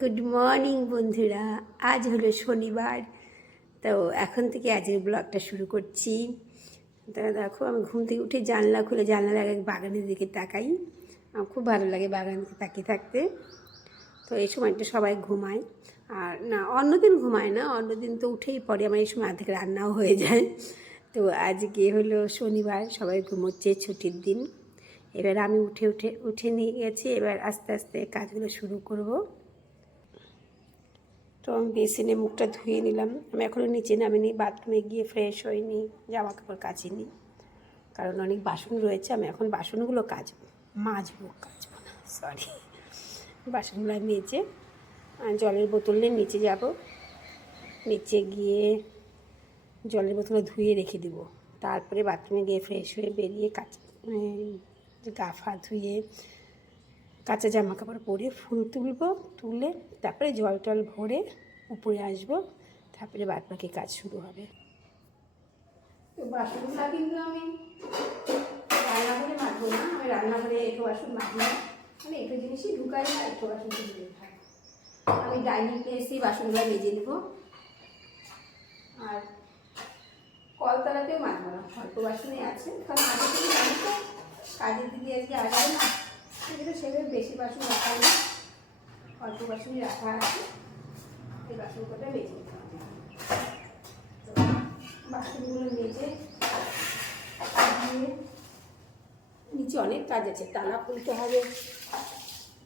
Good morning বন্ধুরা। আজ হলো শনিবার। তো এখন থেকে আজকের ব্লগটা শুরু করছি। তা দেখো, আমি ঘুম থেকে উঠে জানলা খুলে জানলা লাগে বাগানের দিকে তাকাই। আমার খুব ভালো লাগে বাগানকে তাকিয়ে থাকতে। তো এই সময়টা সবাই ঘুমায়। আর না, অন্যদিন ঘুমায় না, অন্যদিন তো উঠেই পরে আমার এই সময় অর্ধেক রান্নাও হয়ে যায়। তো আজকে হলো শনিবার, সবাই ঘুমোচ্ছে ছুটির দিন। এবার আমি উঠে উঠে উঠে নিয়ে গেছি। এবার আস্তে আস্তে কাজগুলো শুরু করব। তো আমি বেসিনে মুখটা ধুয়ে নিলাম। আমি এখনও নিচে নামিনি, বাথরুমে গিয়ে ফ্রেশ হইনি, জামা কাপড় কাচিনি। কারণ অনেক বাসন রয়েছে, আমি এখন বাসনগুলো কাচবো, মাজবো, কাচবো না সরি বাসনগুলো মেজে জলের বোতল নিয়ে নিচে যাব। নিচে গিয়ে জলের বোতলে ধুয়ে রেখে দিব। তারপরে বাথরুমে গিয়ে ফ্রেশ হয়ে বেরিয়ে কাচ গা ফা ধুয়ে কাঁচা জামা কাপড় পরে ফুল তুলবো, তুলে তারপরে জল টল ভরে উপরে আসব, তারপরে বাদ বাকি কাজ শুরু হবে। তো বাসনগুলো কিন্তু আমি রান্নাঘরে মাখবো না, আমি রান্নাঘরে একটু বাসন মাখি না। মানে একটু জিনিসই ঢুকাই না, একটু বাসন থাক আমি ডাইনিং প্লেসেই বাসনগুলো মেজে নেব। আর কলতলাতেও মাখবো না, অল্প বাসনে আছে। কারণ আগে থেকে কাজের দিদি আজকে আসবে না। সেগুলো সেভাবে বেশি বাসন রাখা নেই অল্প বাসনই রাখা আছে। এই বাসন কটা মেজে বাসনগুলো মেজে নিচে অনেক কাজ আছে। টালা খুলতে হবে।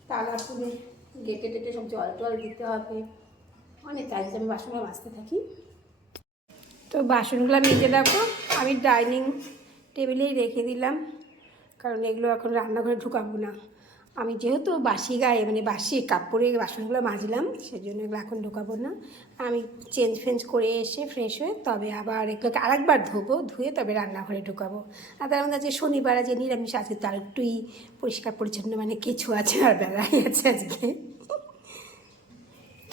টালা খুলে গেটে টেটে সব জল টল দিতে হবে। অনেক কাজ আমি বাসনগুলো মাজতে থাকি। তো বাসনগুলো মেজে দেখো। আমি ডাইনিং টেবিলেই রেখে দিলাম। কারণ এগুলো এখন রান্নাঘরে ঢুকাবো না। আমি যেহেতু বাসি গায়ে মানে বাসি কাপড়ে বাসনগুলো মাজলাম সেই জন্য এগুলো এখন ঢুকাবো না। আমি চেঞ্জ ফেঞ্জ করে এসে ফ্রেশ হয়ে তবে আবার এগুলোকে আরেকবার ধোবো, ধুয়ে তবে রান্নাঘরে ঢুকাবো। আর তার মধ্যে শনিবার আছে, নিরামিষ আজকে তার একটুই পরিষ্কার পরিচ্ছন্ন মানে কিছু আছে আর বেলায় আছে আজকে।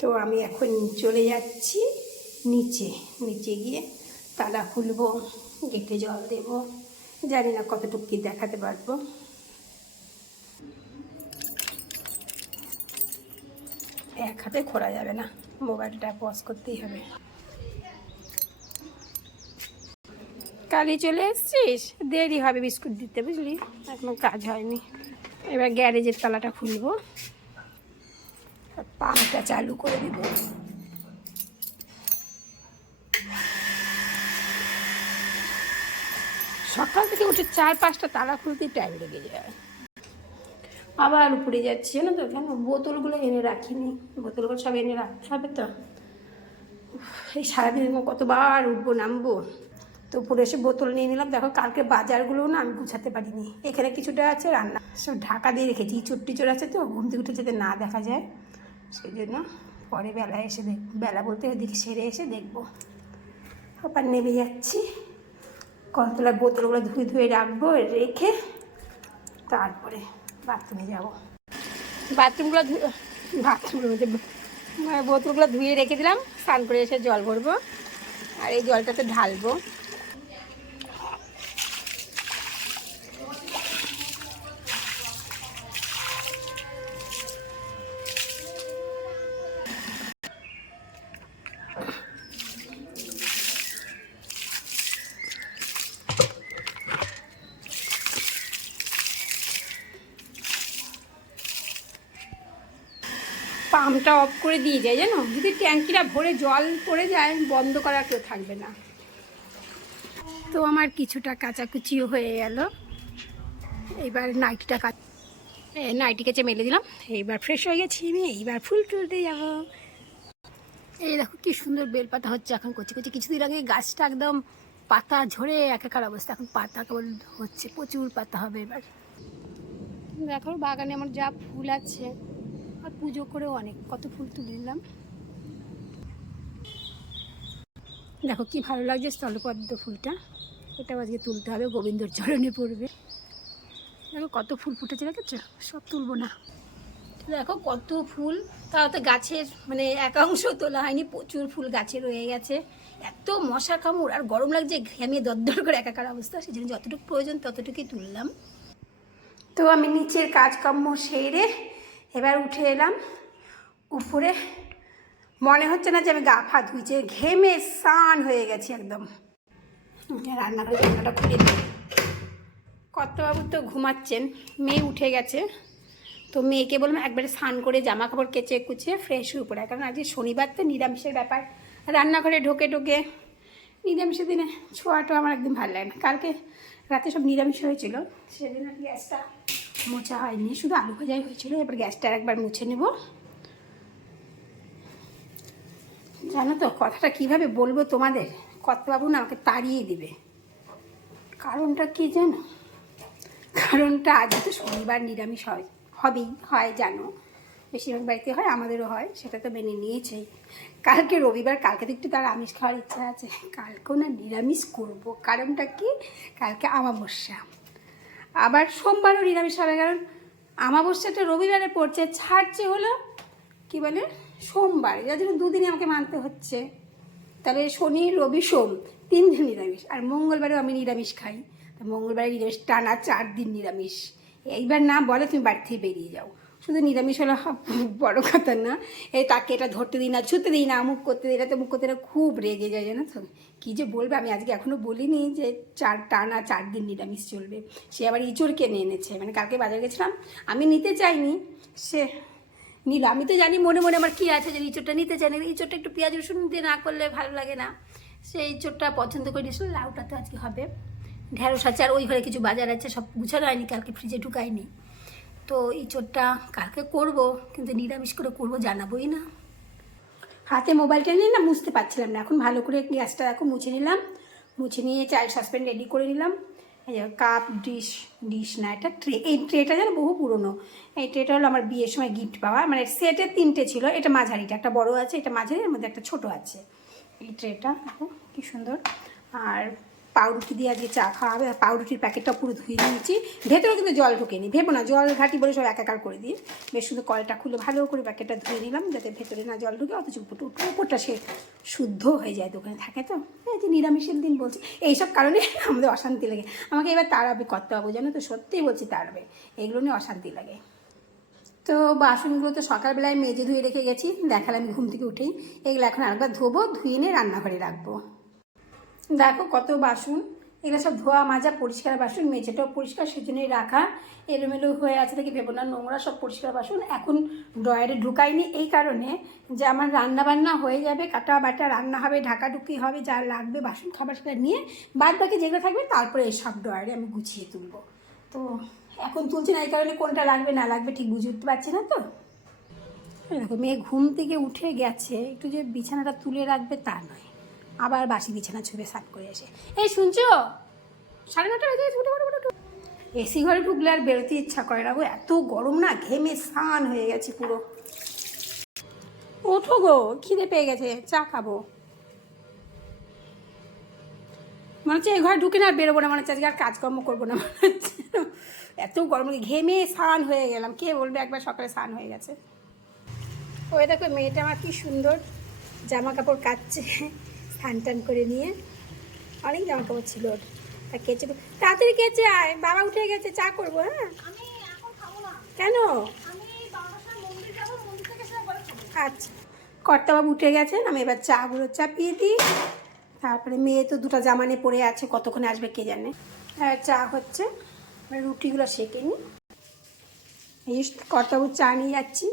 তো আমি এখন চলে যাচ্ছি নিচে। নিচে গিয়ে তালা খুলবো, গেটে জল দেব। জানি না কতটুকু কি দেখাতে পারব। এক হাতে খোলা যাবে না, মোবাইলটা পজ করতেই হবে। কালি চলে এসছিস? দেরি হবে বিস্কুট দিতে, বুঝলি? এখনও কাজ হয়নি। এবার গ্যারেজের তালাটা খুলবো। আর চালু করে দিব। সকাল থেকে উঠে চার পাঁচটা তালা খুলতেই টাইম লেগে যায়। আবার উপরে যাচ্ছি, জানো তো কেন বোতলগুলো এনে রাখিনি। বোতলগুলো সব এনে রাখতে হবে তো? এই সারাদিন কতবার উঠবো, নামবো? তো উপরে এসে বোতল নিয়ে নিলাম। দেখো, কালকে বাজারগুলোও না আমি গুছাতে পারিনি। এখানে কিছুটা আছে রান্না। সব ঢাকা দিয়ে রেখেছি। ইঁচড় টিচড় আছে তো, ঘুম থেকে উঠে যাতে না দেখা যায়। সেই জন্য পরে বেলায় এসে দেখ বেলা বলতে ওদিকে সেরে এসে দেখব। আবার নেমে যাচ্ছি। কলতলার বোতলগুলো ধুয়ে ধুয়ে রাখব রেখে তারপরে বাথরুমে যাব। বাথরুমগুলো ধুয়ে মানে বোতলগুলো ধুয়ে রেখে দিলাম স্নান করে এসে জল ভরবো আর এই জলটাতে ঢালবো। পাম্পটা অফ করে দিয়ে যায়, জানো? যদি ট্যাঙ্কিটা ভরে জল পড়ে যায়, বন্ধ করা কেউ থাকবে না। তো আমার কিছুটা কাচাকুচিও হয়ে গেল। এইবার নাইটিটা কাচ নাইটি কেচে মেলে দিলাম। এইবার ফ্রেশ হয়ে গেছি আমি, এইবার ফুল তুলতে যাব। এই দেখো কি সুন্দর বেলপাতা হচ্ছে এখন কচি কচি কিছুদিন আগে গাছটা একদম পাতা ঝরে একাকার অবস্থা, এখন পাতা কেবল হচ্ছে, প্রচুর পাতা হবে এবার। দেখো বাগানে আমার যা ফুল আছে। আর পুজো করেও অনেক, কত ফুল তুলে নিলাম। দেখো কি ভালো লাগছে স্থলপদ্ম ফুলটা। এটাও আজকে তুলতে হবে, গোবিন্দর চরণে পড়বে। দেখো কত ফুল ফুটেছে, দেখেছ? সব তুলবো না। দেখো কত ফুল, তাও তো গাছের মানে একাংশ তোলা হয়নি, প্রচুর ফুল গাছে রয়ে গেছে। এত মশা কামড়, আর গরম লাগছে ঘেমে দরদর করে একাকার অবস্থা সেই জন্য যতটুকু প্রয়োজন ততটুকুই তুললাম। তো আমি নিচের কাজকর্ম সেরে এবার উঠে এলাম। উপরে মনে হচ্ছে না যে আমি গা ফা ধুইছে, ঘেমে স্নান হয়ে গেছি একদম। রান্নাঘরে জানলাটা খুলে দিই। কর্তবাবু তো ঘুমাচ্ছেন, মেয়ে উঠে গেছে। তো মেয়েকে বললাম একবারে স্নান করে জামা কাপড় কেচে কুচিয়ে ফ্রেশ হয়ে পড়ে। কারণ আজকে শনিবার তো নিরামিষের ব্যাপার। রান্নাঘরে ঢোকে ঢোকে নিরামিষের দিনে ছোঁয়াটা আমার একদম ভালো লাগে না। কালকে রাতে সব নিরামিষ হয়েছিল, সেদিন আর গ্যাসটা মোছা হয়নি, শুধু আলু ভাজাই হয়েছিল, এবার গ্যাসটা একবার মুছে নেব। জানো তো, কথাটা কীভাবে বলব তোমাদের? কর্তবাবু না আমাকে তাড়িয়ে দিবে। কারণটা কি জানো? কারণটা আজকে তো শনিবার, নিরামিষ হয়, হবেই, হয় জানো। বেশিরভাগ বাড়িতে হয়, আমাদেরও হয়, সেটা তো মেনে নিয়েছেই কালকে রবিবার, কালকে তো একটু তার আমিষ খাওয়ার ইচ্ছা আছে। কালকেও না নিরামিষ করব। কারণটা কি? কালকে আমাবস্যা। আবার সোমবারও নিরামিষ হবে, কারণ আমাবস্যাটা রবিবারে পড়ছে, ছাড়ছে হলো কি বলে? সোমবার। যার জন্য দুদিনে আমাকে মানতে হচ্ছে। তাহলে শনি, রবি, সোম, তিন দিন নিরামিষ। আর মঙ্গলবারেও আমি নিরামিষ খাই। মঙ্গলবারে নিরামিষ, টানা চার দিন নিরামিষ। এইবার না বলে তুমি বাড়ি থেকে বেরিয়ে যাও। শুধু নিরামিষ হলো বড় কথা না। এই তাকে এটা ধরতে দিই না, ছুতে দিই না মুখ করতে দিই না তো মুখ করতে দিই খুব রেগে যায় জানো তো। কী যে বলবে, আমি আজকে এখনও বলিনি যে চার, টানা চার দিন নিরামিষ চলবে। সে আবার ইঁচড় কিনে এনেছে। মানে কালকে বাজারে গেছিলাম, আমি নিতে চাইনি, সে নিল। আমি তো জানি মনে মনে আমার কী আছে যে ইঁচড়টা নিতে চাই না ইঁচড়টা একটু পেঁয়াজ, রসুন দিয়ে না করলে ভালো লাগে না। সেই ইঁচড়টা পছন্দ করে নিয়েছিল লাউটা তো আজকে হবে। ঢেঁড়স আছে আর ওই ঘরে কিছু বাজার আছে, সব গুছানো হয়নি, কালকে ফ্রিজে ঢুকাইনি। তো এই ইঁচড়টা কালকে করব, কিন্তু নিরামিষ করে করব জানাবোই না। হাতে মোবাইলটা নিয়ে না মুছতে পারছিলাম না। এখন ভালো করে গ্যাসটা দেখো মুছে নিলাম। মুছে নিয়ে চায়ের সসপ্যান রেডি করে নিলাম। কাপ ডিশ ডিশ না, এটা ট্রে এই ট্রেটা যেন বহু পুরনো। এই ট্রেটা হলো আমার বিয়ের সময় গিফট পাওয়া। মানে সেটের তিনটে ছিল। এটা মাঝারিটা। একটা বড় আছে, এটা মাঝারি এর মধ্যে একটা ছোট আছে। এই ট্রেটা দেখো কি সুন্দর। আর পাউরুটি দিয়ে আজকে চা খাওয়া হবে আর পাউরুটির প্যাকেটটা পুরো ধুয়ে নিয়েছি। ভেতরে কিন্তু জল ঢোকেনি। ভেবো না, জল ঘাটি বলে সব একাকার করে দিয়ে বেশ সুন্দর কলটা খুলে ভালো করে প্যাকেটটা ধুয়ে নিলাম যাতে ভেতরে না জল ঢুকে, অথচ উপরটা উপরটা সে শুদ্ধ হয়ে যায়, দোকানে থাকে তো। এই যে নিরামিষের দিন বলছি, এইসব কারণে আমাদের অশান্তি লাগে। আমাকে এবার তাড়াবে করতে হবে, জানো তো? সত্যিই বলছি তাড়াবে এগুলো নিয়ে অশান্তি লাগে। তো বাসনগুলো তো সকালবেলায় মেজে ধুয়ে রেখে গেছি। দেখালাম ঘুম থেকে উঠেই। এগুলো এখন আরেকবার ধোবো, ধুয়ে নিয়ে রান্নাঘরে রাখব। দেখো কত বাসন। এগুলো সব ধোয়া মাজা পরিষ্কার বাসন, মেঝেটাও পরিষ্কার, সেজন্যই রাখা। এলোমেলো হয়ে আছে দেখি ভেবো না, নোংরা সব পরিষ্কার বাসন। এখন ড্রয়ারে ঢুকাইনি এই কারণে যে আমার রান্না বান্না হয়ে যাবে কাটা বাটা রান্না হবে, ঢাকাঢুকি হবে, যা লাগবে বাসন খাবার সেটা নিয়ে বাদ বাকি যেগুলো থাকবে তারপরে সব ড্রয়ারে আমি গুছিয়ে তুলবো। তো এখন তুলছি না এই কারণে কোনটা লাগবে, না লাগবে ঠিক বুঝে উঠতে পারছি না তো। দেখো, মেয়ে ঘুম থেকে উঠে গেছে, একটু যে বিছানাটা তুলে রাখবে তা নয়। আবার বাসি বিছানা ছুঁড়ে সাফ করে এসে এই, শুনছো? সাড়ে নটা বেজে গেছে এসি ঘরে ঢুকলে আর বেরোতে ইচ্ছা করে না গো, এত গরম না, ঘেমে স্নান হয়ে গেছে পুরো। ওঠো গো, খিদে পেয়ে গেছে, চা খাব। মনে হচ্ছে এই ঘরে ঢুকে না বেরোবো না, মনে হচ্ছে আজকে আর কাজকর্ম করব না, মনে হচ্ছে। এত গরম, ঘেমে স্নান হয়ে গেলাম, কে বলবে একবার সকালে স্নান হয়ে গেছে। ওই দেখো, মেয়েটা আমার কি সুন্দর জামা কাপড় কাচ্ছে স্নান টান করে নিয়ে অনেক জামা কাপড় ছিল ওর। তা কেচে তাড়াতাড়ি কেচে আয় বাবা উঠে গেছে চা করব হ্যাঁ? কেন? আচ্ছা। কর্তাবাবু উঠে গেছেন আমি এবার চাগুলো চাপিয়ে দিই। তারপরে মেয়ে তো দুটো জামানে পড়ে আছে কতক্ষণে আসবে কে জানে। আর চা হচ্ছে রুটিগুলো সেঁকে নিই। এই কর্তাবাবু চা নিয়ে যাচ্ছি।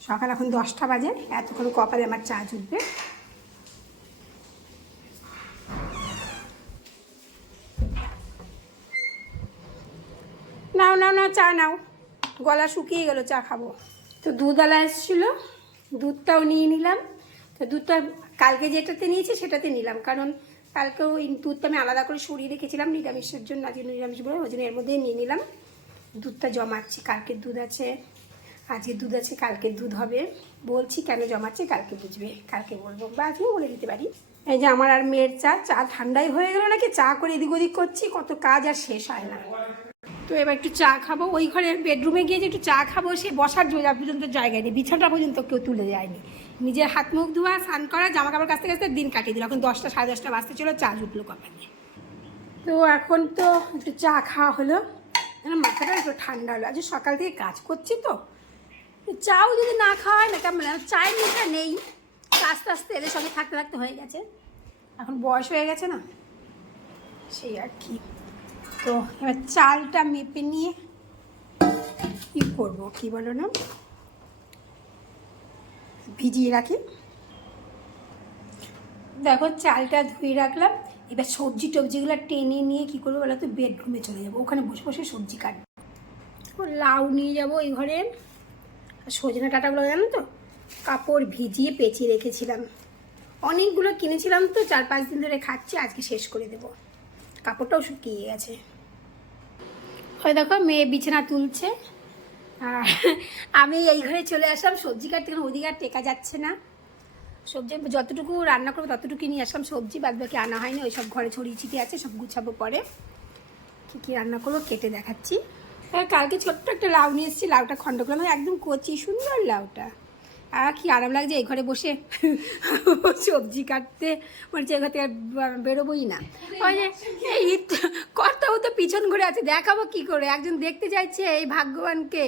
সকাল এখন দশটা বাজে এতক্ষণ কপালে আমার চা জুটবে। নাও নাও নাও, চা নাও। গলা শুকিয়ে গেল, চা খাব। তো দুধওয়ালা এসেছিল, দুধটাও নিয়ে নিলাম। তো দুধটা কালকে যেটাতে নিয়েছি, সেটাতে নিলাম। কারণ কালকে ওই দুধটা আমি আলাদা করে সরিয়ে রেখেছিলাম, নিরামিষের জন্য, আজকে নিরামিষ বলে, ওই জন্য এর মধ্যেই নিয়ে নিলাম। দুধটা জমাচ্ছি, কালকের দুধ আছে, আজকে দুধ আছে, কালকের দুধ হবে। বলছি কেন জমাচ্ছি, কালকে বুঝবে, কালকে বলব, বা আজকেও বলে দিতে পারি। এই যে আমার আর মেয়ের চা চা ঠান্ডাই হয়ে গেল নাকি? চা করে এদিক ওদিক করছি, কত কাজ আর শেষ হয় না। তো এবার একটু চা খাব। ওই ঘরে বেডরুমে গিয়ে যে একটু চা খাব, সে বসার জোজা পর্যন্ত জায়গায় নেই। বিছানাটা পর্যন্ত কেউ তুলে যায়নি। নিজের হাত মুখ ধোয়া, স্নান করা জামা কাপড় কাছতে কাছতে দিন কাটিয়ে দিল। এখন দশটা, সাড়ে দশটা বাজতে ছিল চা জুটলো কপালে। তো এখন তো একটু চা খাওয়া হলো। মাথাটা একটু ঠান্ডা হলো। আজ সকাল থেকে কাজ করছি তো। চাও যদি না খাওয়া হয় না কেমন? চায়ের নেশা নেই। আস্তে আস্তে এদের সঙ্গে থাকতে থাকতে হয়ে গেছে। এখন বয়স হয়ে গেছে না। সেই আর কি তো, এবার চালটা মেপে নিয়ে কী করব, কী বলো না ভিজিয়ে রাখি। দেখো, চালটা ধুয়ে রাখলাম। এবার সবজি টবজিগুলো টেনে নিয়ে কী করব বলো তো, বেডরুমে চলে যাব। ওখানে বসে বসে সবজি কাটবো। লাউ নিয়ে যাব এই ঘরে। সজনে ডাঁটাগুলো, জানো তো? কাপড় ভিজিয়ে পেঁচিয়ে রেখেছিলাম। অনেকগুলো কিনেছিলাম তো, চার পাঁচ দিন ধরে খাচ্ছি, আজকে শেষ করে দেবো। কাপড়টাও শুকিয়ে গেছে। ওই দেখো, মেয়ে বিছানা তুলছে। আর আমি এই ঘরে চলে আসলাম, সবজি কাটতে, কারণ ওদিকে আর টেকা যাচ্ছে না। সবজি যতটুকু রান্না করব ততটুকু নিয়ে আসলাম, সবজি বাদ বাকি আনা হয়নি, ওই সব ঘরে ছড়িয়ে ছিটিয়ে আছে, সব গুছাবো পরে। কী কী রান্না করব কেটে দেখাচ্ছি। কালকে ছোট্ট একটা লাউ নিয়ে এসেছি, লাউটা খণ্ড করলাম, একদম কচি, সুন্দর লাউটা। আর কি আরাম লাগছে এই ঘরে বসে? সবজি কাটতে। হচ্ছে এই ঘর থেকে বেরোবোই না। ওই যে, এই কর্তাও তো পিছন ঘুরে আছে, দেখাবো কি করে? একজন দেখতে চাইছে এই ভাগ্যবানকে।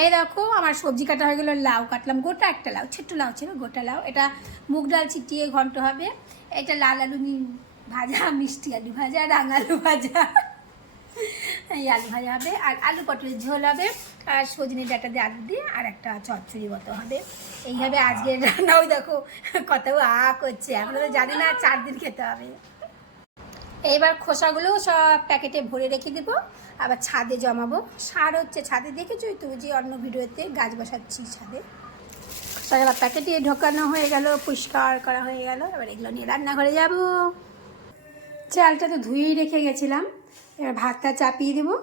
এই দেখো, আমার সবজি কাটা হয়ে গেলো, লাউ কাটলাম, গোটা একটা লাউ, ছোট্ট লাউ ছিল, গোটা লাউ। এটা মুগ ডাল ছিটিয়ে ঘন্ট হবে। এটা লাল আলু ভাজা, মিষ্টি আলু ভাজা রাঙা আলু ভাজা। এই আলু ভাজা হবে, আর আলু পটলের ঝোল হবে, আর সজনে ডাটা দিয়ে আলু দিয়ে আর একটা চচ্চড়ি মতো হবে। এইভাবে আজকে রান্নাও দেখো, কত আ করছে এখনও তো জানি না চার দিন খেতে হবে। এইবার খোসাগুলো সব প্যাকেটে ভরে রেখে দেবো, আবার ছাদে জমাবো। সার হচ্ছে ছাদে দেখেছোই তো যে অন্য ভিডিওতে গাছ বসাচ্ছি ছাদে। খোসাগুলো প্যাকেটে ঢোকানো হয়ে গেল, পরিষ্কার করা হয়ে গেল, এবার এগুলো নিয়ে রান্নাঘরে যাব। চালটা তো ধুয়েই রেখে গেছিলাম। এবার ভাতটা চাপিয়ে দেবো।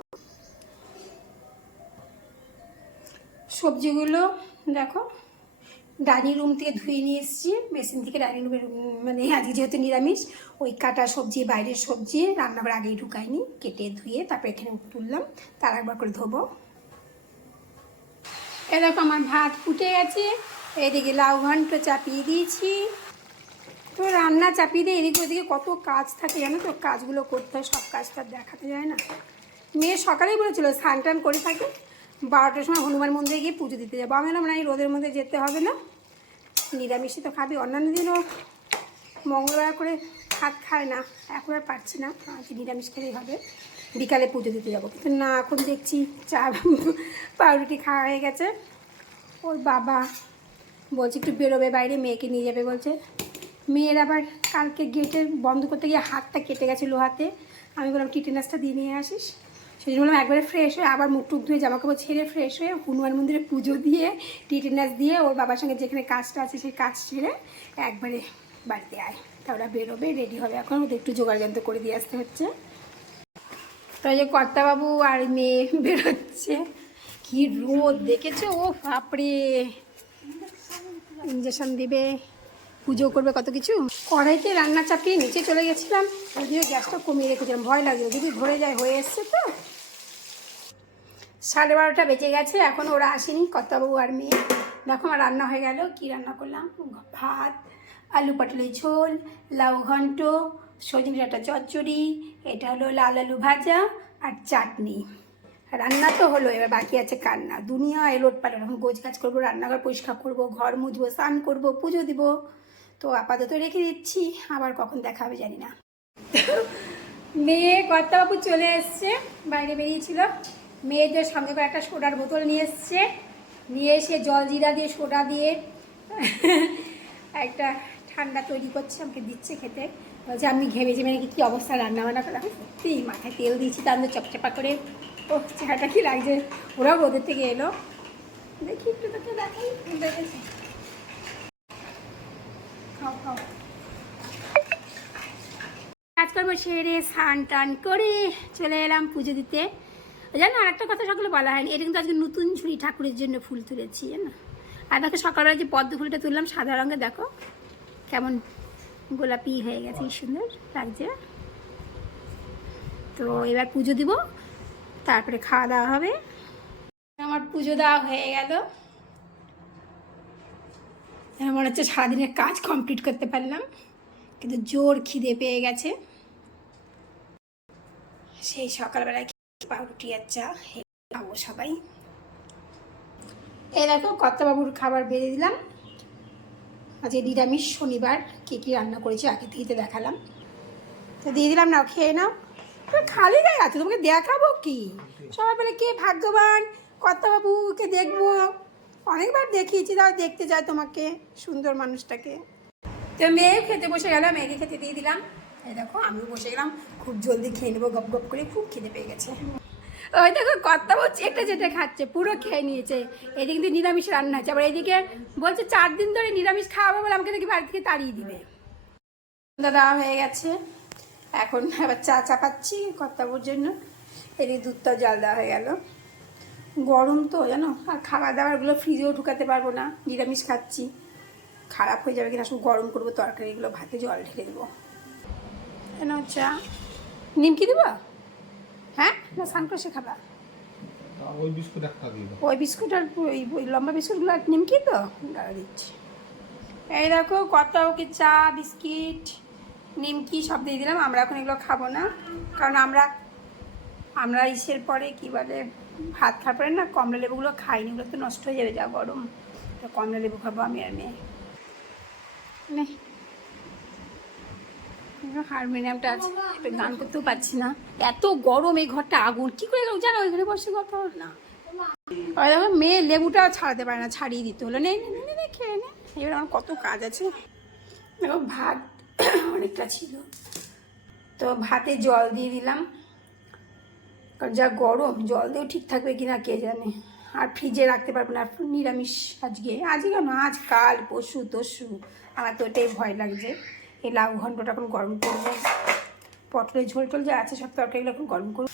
সবজিগুলো দেখো, ডাইনিং রুম থেকে ধুয়ে নিয়ে এসেছি। মেশিন থেকে ডাইনিং রুমের মানে আজকে যেহেতু নিরামিষ, ওই কাটা সবজি, বাইরের সবজি রান্নাঘর আগেই ঢুকাইনি। কেটে ধুয়ে তারপর এখানে তুললাম, তার একবার করে ধোবো। এ দেখো আমার ভাত ফুটে গেছে, এদিকে লাউ ঘন্ট চাপিয়ে দিয়েছি। তো রান্না চাপিয়ে দিয়ে, এদিকে ওদিকে কত কাজ থাকে জানো তো? কাজগুলো করতে হয়, সব কাজটা দেখাতে যায় না। মেয়ে সকালেই বলেছিল, স্নান টান করে থাকে। বারোটার সময় হনুমান মন্দিরে গিয়ে পুজো দিতে যাব। আমি বললাম, না, এই রোদের মধ্যে যেতে হবে না। নিরামিষই তো খাবি। অন্যান্য দিনও মঙ্গলবার করে ভাত খায় না। এখন আর পারছি না। আজকে নিরামিষ খেলেই হবে। বিকালে পুজো দিতে যাব। কিন্তু না, এখন দেখছি চা, পাউরুটি খাওয়া হয়ে গেছে। ওর বাবা বলছে, একটু বেরোবে বাইরে, মেয়েকে নিয়ে যাবে। বলছে মেয়ের আবার কালকে গেটে বন্ধ করতে গিয়ে হাতটা কেটে গেছে লোহাতে। আমি বললাম টিটেনাসটা দিয়ে নিয়ে আসিস? সেই জন্য বললাম, একবারে ফ্রেশ হয়ে, আবার মুখ টুক ধুয়ে জামা কাপড় ছেড়ে ফ্রেশ হয়ে হনুমান মন্দিরে পুজো দিয়ে, টিটেনাস দিয়ে ওর বাবার সঙ্গে যেখানে কাজটা আছে সেই কাজ ছেড়ে একবারে বাড়িতে আয়। তা ওরা বেরোবে রেডি হবে। এখন ওদের একটু জোগাড় যন্ত্র করে দিয়ে আসতে হচ্ছে। তো যে কর্তাবাবু আর মেয়ে বেরোচ্ছে। কি রোদ দেখেছে? ও বাপরে! ইঞ্জেকশন দিবে। পুজো করবে কত কিছু? কড়াইতে রান্না চাপিয়ে নিচে চলে গেছিলাম জন্য গ্যাসটা কমিয়ে রেখেছিলাম, ভয় লাগছে যদি ধরে যায় হয়ে এসছে তো। সাড়ে বারোটা বেজে গেছে, এখন ওরা আসেনি, কর্তাবাবু আর মেয়ে। দেখো আমার রান্না হয়ে গেল, কি রান্না করলাম? ভাত, আলু পটলের ঝোল, লাউ ঘন্ট, সজনে ডাঁটা চচ্চড়ি, এটা হলো লাল আলু ভাজা আর চাটনি। রান্না তো হলো, এবার বাকি আছে কান্না। দুনিয়া এলোট পালোট এখন গোছ গাছ করব, রান্নাঘর পরিষ্কার করব, ঘর মুছবো, স্নান করব, পুজো দিব। তো আপাতত রেখে দিচ্ছি আবার কখন দেখা হবে জানি না। মেয়ে কর্তাবাবু চলে এসছে বাইরে বেরিয়েছিল। মেয়েদের সঙ্গে করে একটা সোডার বোতল নিয়ে এসছে। নিয়ে এসে জল জিরা দিয়ে সোডা দিয়ে একটা ঠান্ডা তৈরি করছে আমাকে দিচ্ছে খেতে। বলছে আমি ঘেমেছি মানে কি কী অবস্থা রান্না বান্না করে আমি সত্যি মাথায় তেল দিয়েছি তার মধ্যে চপচপা করে। ও চেহারাটা কি লাগছে। ওরাও রোদের থেকে এলো। দেখি একটু তোকে দেখাই। দেখেছি। কাজকর্ম সেরে স্নান টান করে চলে এলাম পুজো দিতে। জানো আর একটা কথা সকলে বলা হয়নি, এটা কিন্তু আজকে নতুন ঝুড়ি ঠাকুরের জন্য ফুল তুলেছি, জানো? আর দেখো, সকালবেলা যে পদ্ম ফুলটা তুললাম, সাদা রঙের দেখো, কেমন গোলাপি হয়ে গেছে, কি সুন্দর লাগছে। তো এবার পুজো দিব, তারপরে খাওয়া দাওয়া হবে। আমার পুজো দেওয়া হয়ে গেল। মনে হচ্ছে সারাদিনের কাজ কমপ্লিট করতে পারলাম, কিন্তু জোর খিদে পেয়ে গেছে। সেই সকালবেলায় পাউরুটি আর চা? খাব সবাই। এই দেখো, কর্তাবাবুর খাবার বেড়ে দিলাম। আজকে নিরামিষ শনিবার, কে কী রান্না করেছি আগে থেকে দেখালাম। তো দিয়ে দিলাম, নাও, খেয়ে নাও। খালি গায়ে আছে, তোমাকে দেখাবো কি? সবাই বলে কে ভাগ্যবান? কর্তাবাবুকে দেখব। অনেকবার দেখিয়েছি, তাও দেখতে যায় তোমাকে, সুন্দর মানুষটাকে। তো মেয়ে খেতে বসে গেল, মেয়েকে খেতে দিয়ে দিলাম। এই দেখো আমিও বসে গেলাম। খুব জলদি খেয়ে নেব গপ গপ করে খুব খেতে পেয়ে গেছে। ওই দেখো কর্তা বলছে এটা যেটা খাচ্ছে পুরো খেয়ে নিয়েছে। এদিকে কিন্তু নিরামিষ রান্না হচ্ছে আবার এদিকে বলছে চার দিন ধরে নিরামিষ খাওয়াবো বলে আমাকে নাকি বাড়ি থেকে তাড়িয়ে দিবে। দাদা হয়ে গেছে। এখন আবার চা চাপাচ্ছি কর্তাবুর জন্য। এদিকে দুধটাও জল দেওয়া হয়ে গেল। গরম তো জানো? আর খাবার দাবারগুলো ফ্রিজেও ঢুকাতে পারব না। নিরামিষ খাচ্ছি। খারাপ হয়ে যাবে কিনা সব গরম করব তরকারিগুলো ভাতে জল ঢেলে দেবো। কেন চা? নিমকি দেবো? হ্যাঁ? না সানক্রসে খাবা? ওই বিস্কুট একটা দিয়ে ওই বিস্কুট আর ওই ওই লম্বা বিস্কুটগুলো আর নিমকি তো? দাঁড়া দিচ্ছি। এই দেখো কত ওকে চা বিস্কিট নিমকি সব দিয়ে দিলাম। আমরা এখন এগুলো খাব না। কারণ আমরা আমরা ইসের পরে কি বলে ভাত খাওয়ার পরে না কমলা লেবুগুলো খাইনি। ওগুলো তো নষ্ট হয়ে যাবে যা গরম। তো কমলা লেবু খাব আমি আর মেয়ে। নে হারমোনিয়ামটা আছে একটু গান করতেও পারছি না। এত গরম এই ঘরটা আগুন। কি করে লোক জানো ওইখানে বসে কথা হল না। ওই দেখো মেয়ে লেবুটা ছাড়াতে পারে না ছাড়িয়ে দিতে হলো। নে নে, নে, নে, নে খেয়ে নে। এবার আমার কত কাজ আছে। দেখো ভাত অনেকটা ছিল। তো ভাতে জল দিয়ে দিলাম। কারণ যা গরম জল দিয়েও ঠিক থাকবে কিনা কে জানে। আর ফ্রিজে রাখতে পারব না। নিরামিষ আজকে। আজকে কেন? আজ কাল পশু তসু আমার তো ওটাই ভয় লাগছে। এই লাউ ঘন্টটা এখন গরম করব। পটলের ঝোল টোল যা আছে সব তরকারিগুলো এখন গরম করব।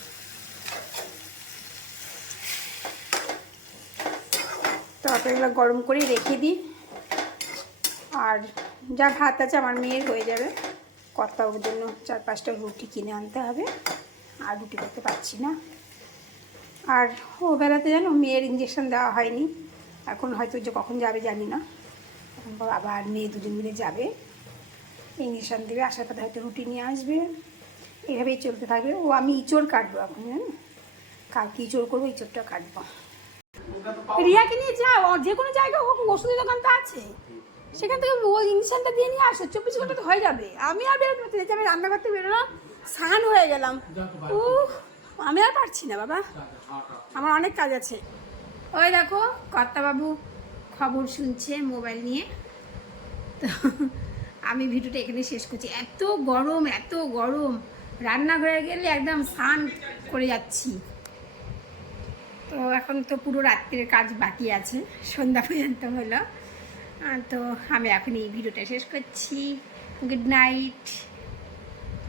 তরকারিগুলো গরম করে রেখে দিই। আর যা ভাত আছে আমার মেয়ের হয়ে যাবে। কর্তার জন্য চার পাঁচটা রুটি কিনে আনতে হবে। আর রুটি করতে পারছি না। আর ও বেলাতে জানো মেয়ের ইঞ্জেকশন দেওয়া হয়নি। এখন হয়তো যে কখন যাবে জানি না। বাবা আর মেয়ে দুজন মিলে যাবে। ইঞ্জেকশন দেবে, আসার পথে হয়তো রুটি নিয়ে আসবে। এভাবেই চলতে থাকবে। ও, আমি ইঁচড় কাটবো এখন জানো কালকে ইঁচড় করব, ইঁচড়টা কাটবো। রিয়াকে নিয়ে যাও যে কোনো জায়গায় ওষুধের দোকান তো আছে। সেখান থেকে ও ইঞ্জেকশনটা দিয়ে নিয়ে আসো, চব্বিশ ঘণ্টা তো হয়ে যাবে। আমি আর বেরোতে পারছি আমি রান্নাঘর থেকে বেরোলাম, স্নান হয়ে গেলাম। ও আমি আর পারছি না, বাবা। আমার অনেক কাজ আছে। ওই দেখো, কর্তাবাবু খবর শুনছে মোবাইল নিয়ে। তো আমি ভিডিওটা এখানে শেষ করছি। এত গরম এত গরম। রান্নাঘরে গেলে একদম স্নান করে যাচ্ছি। তো এখন তো পুরো রাত্রের কাজ বাকি আছে, সন্ধ্যা পর্যন্ত হলো। তো আমি এখন এই ভিডিওটা শেষ করছি। Good night